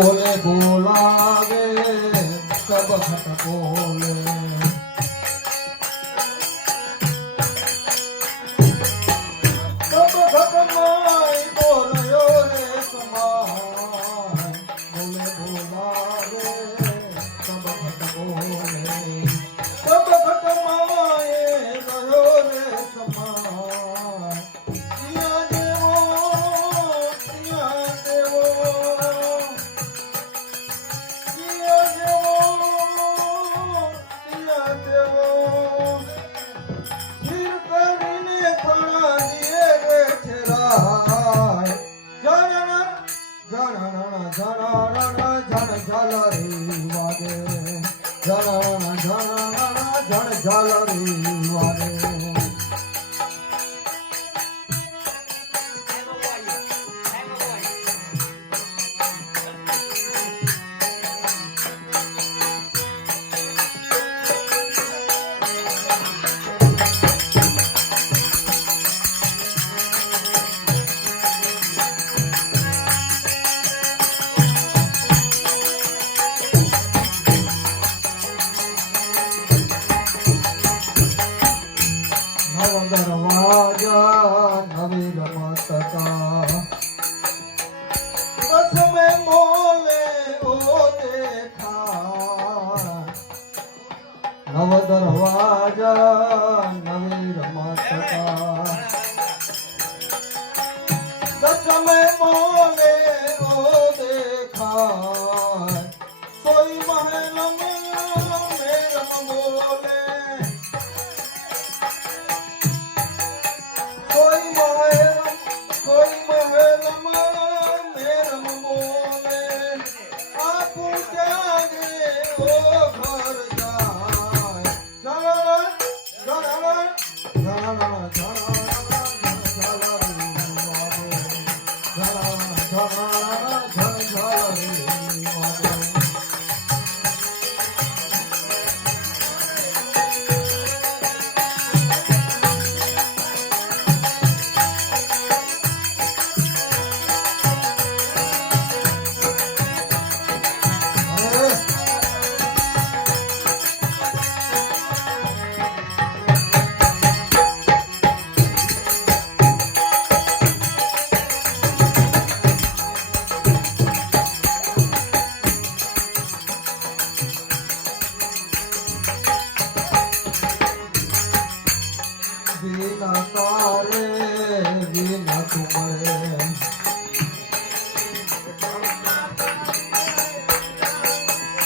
बोले बोला गे सब हट बोले નવ દરવાજા નવી રમતકા દસમે મોલે ઓ દેખા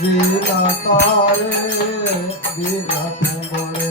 বিরাতারে বিরাত বড়ে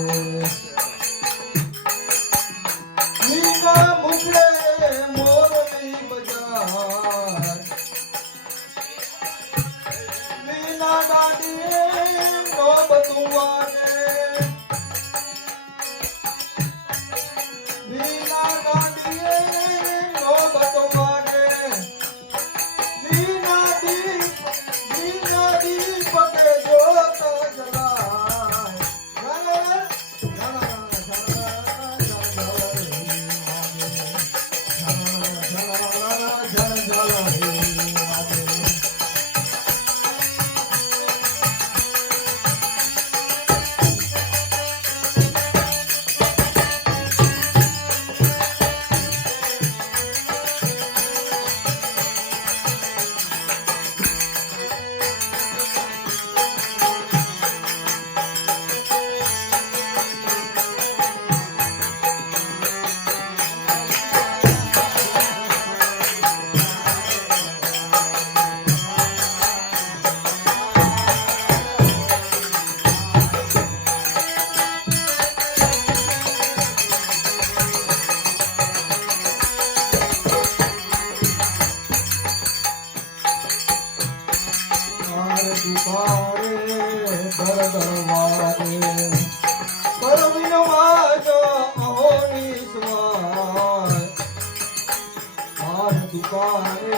પારે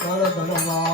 પરદળવા